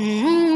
Mm-hmm.